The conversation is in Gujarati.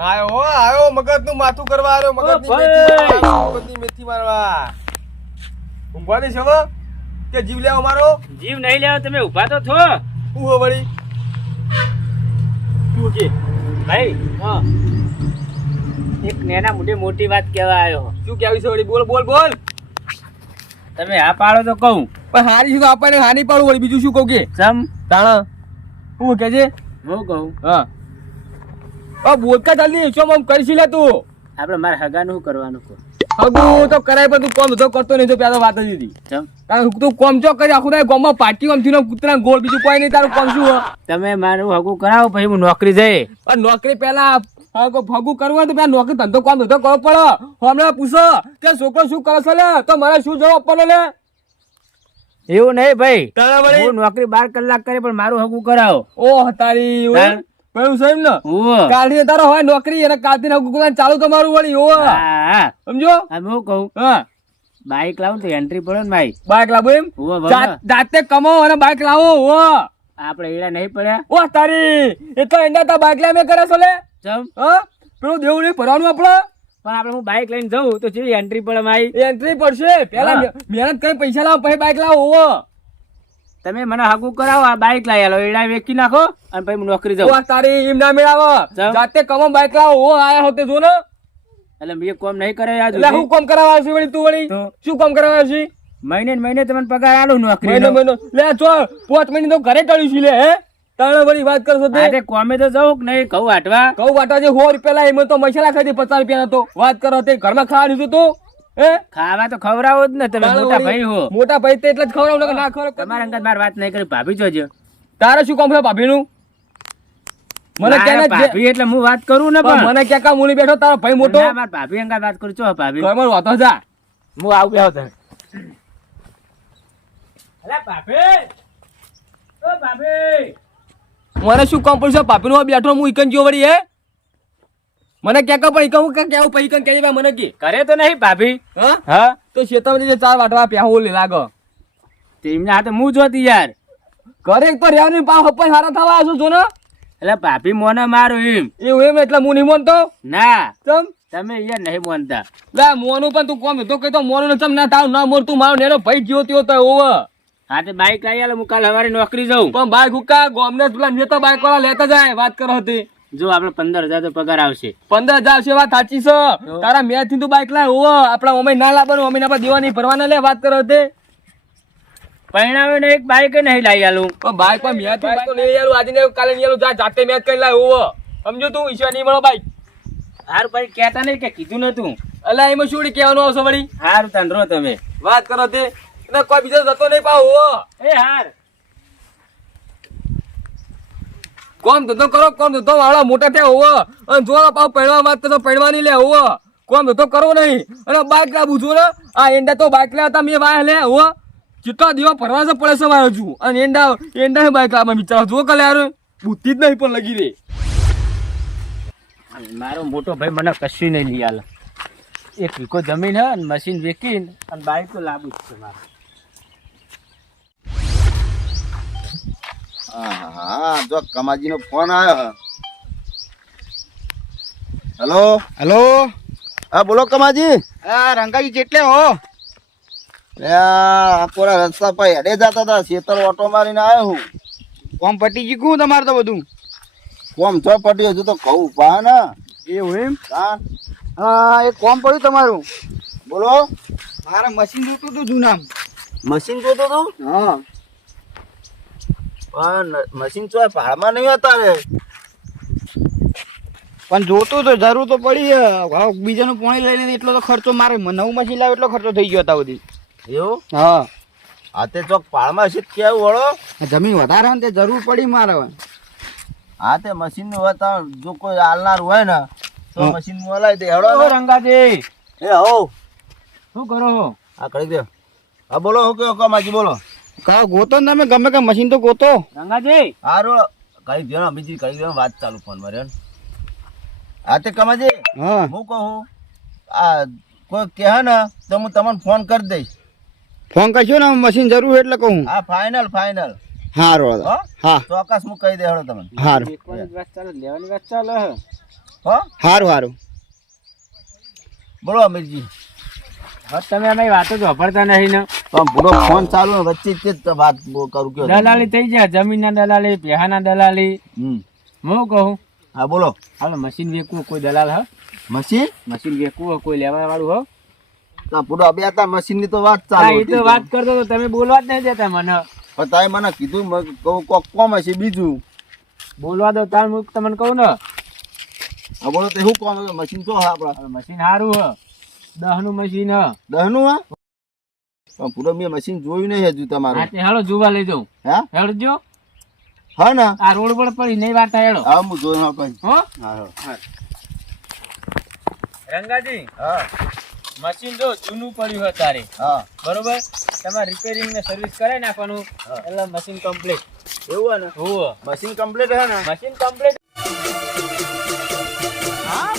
આયો મગજનું માથું કરવા આવ્યો. મગજની મેથી મારવા. ઊંઘવા દે છે હવે કે જીવ લેવો મારો? જીવ નહીં લેવો, તમે ઉભા તો થો. હું હો વળી તું કે ભાઈ એક નેના મોટી મોટી વાત કહેવા આવ્યો. શું કહેવી છે વળી? બોલ બોલ બોલ. તમે હા પાડો તો કહું, પણ હારી શું આપણને હાની પાડું વળી? બીજું શું કહું કે સમ તાણા હું કે છે? હું કહું બોલકા જલ્દી શું આમ કરીશ લે તું? આપણે મારે હગાનું શું કરવાનું કહો. હગું તો કરાય પણ તું કોમ ધંધો કરતો નહીં તો પેલા વાત જ હતી. કારણ તું કોમ ચો કરી આખું ગામમાં પાટી આમથી કૂતરા ગોળ બીજું કોઈ નહીં. તારું કોમ શું? તમે મારું હગું કરાવો પછી હું નોકરી જઈ. નોકરી પેલા હગું કરવું તો પેલા નોકરી ધંધો કોમ ધંધો કરવો પડે. હમણાં પૂછો કે છોકરો શું કરે છે લે તો મારે શું જવાબ આપવાનો લે? એવું નહીં ભાઈ, હું નોકરી 12 કલાક કરી પણ મારું હગું કરાવો. ઓહ તારી કાલથી તારો હોય નોકરી અને કાલથી હગું કરવાનું ચાલુ તમારું વળી. સમજો હું કહું બાઈક લાવું તો એન્ટ્રી પડે ને ભાઈ. બાઈક લાવો એમ? જાતે કમાવો અને બાઈક લાવો. આપડે એડા નહીં પડ્યા. ઓહ તારી એટલો એંડા તા બાઈક લાવે કરે છો લે? પેલું દેવું નહીં ભરવાનું આપડે. પણ આપડે હું બાઈક લઈને જઉં તો ચેવી એન્ટ્રી પડે મારી? એન્ટ્રી પડશે. પેલા મહેનત કરી પૈસા લાવો પછી બાઈક લાવો. તમે મને હગું કરાવો, આ બાઈક લાવી આલો, એડા વેચી નાખો અને પછી નોકરી જાઉં. તારી એમ ના મેળાવો. જાતે કમો બાઈક લાવો. આયા હોતે જો ને એટલે મેં કોમ નહીં કરે. એટલે હું કોમ કરાવવા આવશે વળી? તું વળી શું કામ કરાવવા આવશે? મહિને મહિને તમને પગાર આલું નોકરી. મહિનો લે ચો 5 મહિને તો ઘરે ટળ્યું છે લે. હે તાણે વળી વાત કરશો તે? કોમે તો જવું કે નહીં? ઘઉં વાટવા જે 100 રૂપિયા લાવી એમાં તો મસાલા ખાધી 50 રૂપિયા તો વાત કરો તે ઘરમાં ખાવાનું હતું તું? ખાવા તો ખવડાવો જ ને. તમે મોટા ભાઈ હો. મોટા ભાઈ તો એટલે જ ખવડાવું ના ખવડાવ. તમારા અંગત માર વાત નહીં કરી. ભાભી જોજો. તારે શું કામ છે ભાભી નું? મને ક્યાં ભાભી એટલે હું વાત કરું ને પણ મને ક્યાં કામ મૂલી બેઠો તારો ભાઈ મોટો? માર ભાભી અંગત વાત કરું. ચો ભાભી ઘરમાં વાતો જા. હું આવું બેહો તને. અલા ભાભી, ઓ ભાભી, મને શું કામ પડશે? ભાભી નું બેઠો હું ઈકન જો વળી. હે મને ક્યાં કા પણ કહું કે કેવું પૈ કન કહી મને કે કરે તો નહીં ભાભી. હા તો શેતામાં જે 4 વાટવા પ્યાહો લે લાગો તેમને હાથે હું જોતી યાર. ઘરે એક તો રહેવાની પાવ હપ્પા સારા થવા આવશું જો ને. એટલે ભાભી મોને મારો એમ એવું એમ એટલે હું નહીં મોનતો ના. તમ તમે યાર નહીં મોનતા. લે મોનું પણ તું કોમ તો કઈ તો મોનું તમ ના તાવ ના મોર તું મારો નેનો ભાઈ જીવો ત્યો તો ઓવ. હા તે બાઈક લઈ આલે, હું કાલ સવારે નોકરી જાઉં. પણ બાઈક હુકા ગોમને પેલા નેતા બાઈક વાળા લેતા જાય વાત કરો હતી. જો આપણે 15,000 તો પગાર આવશે. 15,000 છે વાત સાચી છે. તારા મેં થી તું બાઈક લાવ ઓવ આપડા મમ્મી ના લાવવાનું મમ્મી ના દેવાની ભરવાના લે વાત કરો હતી. પરિણામે ને એક બાઈક નહીં લાવી આલું. પણ બાઈક પર મેચ બાઈક તો નહીં આલું આજે ને કાલે નહીં આલું. જા જાતે મેચ કરી લાવ ઓવ સમજો તું ઈશ્વર નહીં મળો બાઈક. હારું ભાઈ કહેતા નહીં કે કીધું નતું. અલા એમાં શું કહેવાનું આવશે વળી? હારું તન રો તમે વાત કરો તે એટલે કોઈ બીજો જતો નહીં પાવ ઓવ. એ હાર કોમ ધંધો કરો. કોમ ધંધો વાળા મોટા થયા ઓવ અને જો પાવ પડવા વાત તો પડવાની લે ઓવ. કોમ ધંધો કરવો નહીં અને બાઈક લાવું છું ને. આ એંડા તો બાઈક લેતા મેં વાય લે ઓવ કેટલા દિવસ ભરવા છે પડે છે મારો છું અને એંડા બાઈક લાવવા વિચારો જો કલે યાર બુદ્ધિ જ નહીં પણ લગી રે. મારો મોટો ભાઈ મને કશું નહીં લઈ આલે. 1 વીઘો જમીન હે અને મશીન વેચીને અને બાઈક તો લાવું જ છે મારે. હા જો કમાજીનો ફોન આવ્યો. Hello hello. હા બોલો કમાજી. હા રંગાજી જેટલે હો? પૂરા રસ્તા પર હેડે જતા હતા. ખેતર ઓટો મારીને આવ્યો હું. કોમ પટી ગયું તમારે તો બધું? કોમ છો પટી હજુ તો કહું પા ને. એવું એમ? હા એક કોમ પડ્યું તમારું. બોલો. મારે મશીન જોતું હતું જૂનામ. મશીન જોતો તું? હા પણ મશીન તો ભાડમાં નહીં હતા રે. પણ જોતું તો જરૂર તો પડી. બીજાનું પાણી લઈને એટલો તો ખર્ચો મારે નવું મશીન લાવ એટલો ખર્ચો થઈ ગયો હતા બધી. એવું? હા હા તે ચોક પાળમાં છે કેવું વળો. જમીન વધારે ને તે જરૂર પડી મારે. હા તે મશીન નું હતા જો કોઈ હાલનાર હોય ને તો મશીન મોલાઈ દે. હેડો રંગાજી એ હો શું કરો છો? આ કરી દે. હા બોલો શું કહો કમાજી બોલો. કહો ગોતો ને તમે ગમે કે મશીન તો ગોતો. રંગાજી હારું કઈ દો ને બીજી કઈ દો વાત ચાલુ ફોન મારે. હા તે કમાજી હા હું કહું આ કોઈ કહે ને તો હું તમને ફોન કરી દઈશ. ફોન કરશો ને મશીન જરૂર એટલે કહું. હા ફાઇનલ ફાઇનલ. હારું હો હા ચોક્કસ હું કહી દે હેડો તમને. હારું લેવાની વાત ચાલે. હો સારું સારું. બોલો અમીરજી. હવે તમે અમારી વાતો જ વાપરતા નહીં ને. પણ પૂરો ફોન ચાલુ ને વચ્ચે જ તે વાત કરું કે દલાલી થઈ જાય, જમીનના દલાલી, પેહાના દલાલી. હું કહું હા બોલો. હાલો મશીન વેચવું કોઈ દલાલ હ? મશીન મશીન વેચવું હોય કોઈ લેવા વાળું હો? તો પૂરો બે હતા મશીન ની તો વાત હા, ચાલુ એ તો વાત કરતો તો તમે બોલવા જ નહીં દેતા મને. પણ તારે મને કીધું કોક કોમ હશે બીજું. બોલવા દો તાર હું તમને કહું ને. હા બોલો તો શું કોમ હશે? મશીન તો હા આપડા હવે મશીન સારું હ, 10 નું મશીન હ. 10 નું હા. પણ પૂરો મેં મશીન જોયું નહીં હજુ તમારું. હા તે હાલો જોવા લઈ જાઉં. હા હેડજો હા ને આ રોડ પર પડી નહીં વાત હેડો. હા હું જોઈ હા પછી હો હા રંગાજી, હા મશીન જો જૂનું પડ્યું હોય તારે હા બરોબર, તમારે રિપેરિંગ ને સર્વિસ કરાવી નાખવાનું એટલે મશીન કમ્પ્લીટ. એવું હે ને હોવ મશીન કમ્પ્લીટ હે ને મશીન કમ્પ્લીટ. આ